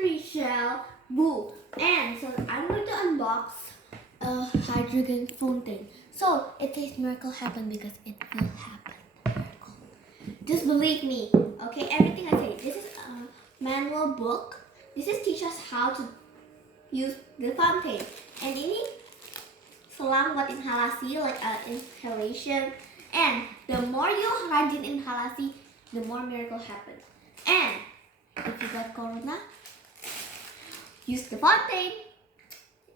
glittery shell. Boo! And so I'm going to unbox a hydrogen fontaine. So it says miracle happen because it will happen. Miracle. Just believe me. Okay, everything I say. This is a manual book. This is teach us how to use the fontaine. And ini selang buat inhalasi, like inhalation. And the more you rajin inhalasi, the more miracle happen. And if you got corona, use the fontaine.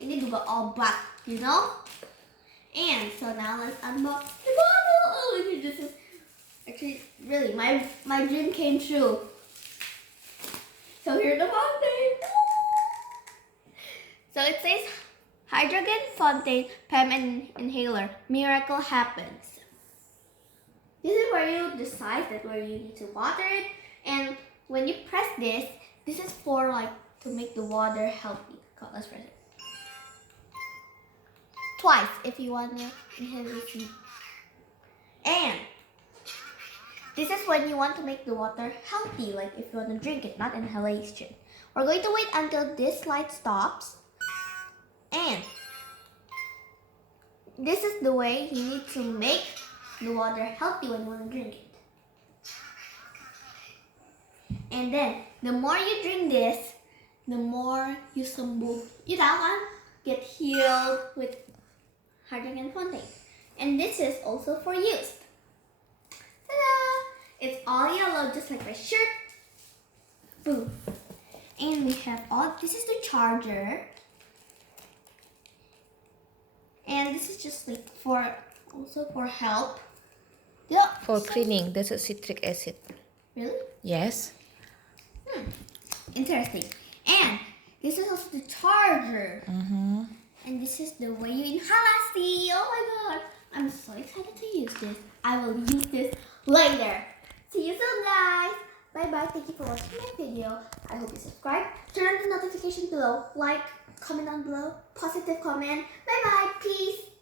Ini juga obat, you know? And so now let's unbox the bottle. Oh, this is actually really my dream came true. So here's the fontaine. So it says Hydrogen Fontaine PEM Inhaler. Miracle happens. This is where you decide that where you need to water it, and when you press this, this is for like to make the water healthy. God, let's press it twice if you want to inhale it. And this is when you want to make the water healthy, like if you want to drink it, not inhalation. We're going to wait until this light stops. And this is the way you need to make the water healthy when you want to drink it. And then, the more you drink this, the more you sembuh. You know, get healed with hydrogen fontaine. And this is also for use. Ta-da! It's all yellow, just like my shirt. Boom. And we have this is the charger. And this is just like also for help. Yeah. For cleaning, that's a citric acid. Really? Yes. Interesting. And this is also the charger. Mm-hmm. And this is the way you inhalasi. Oh my god. I'm so excited to use this. I will use this later. See you soon, guys. Bye-bye. Thank you for watching my video. I hope you subscribe. Turn on the notification below. Like, comment down below. Positive comment. Bye-bye. Peace.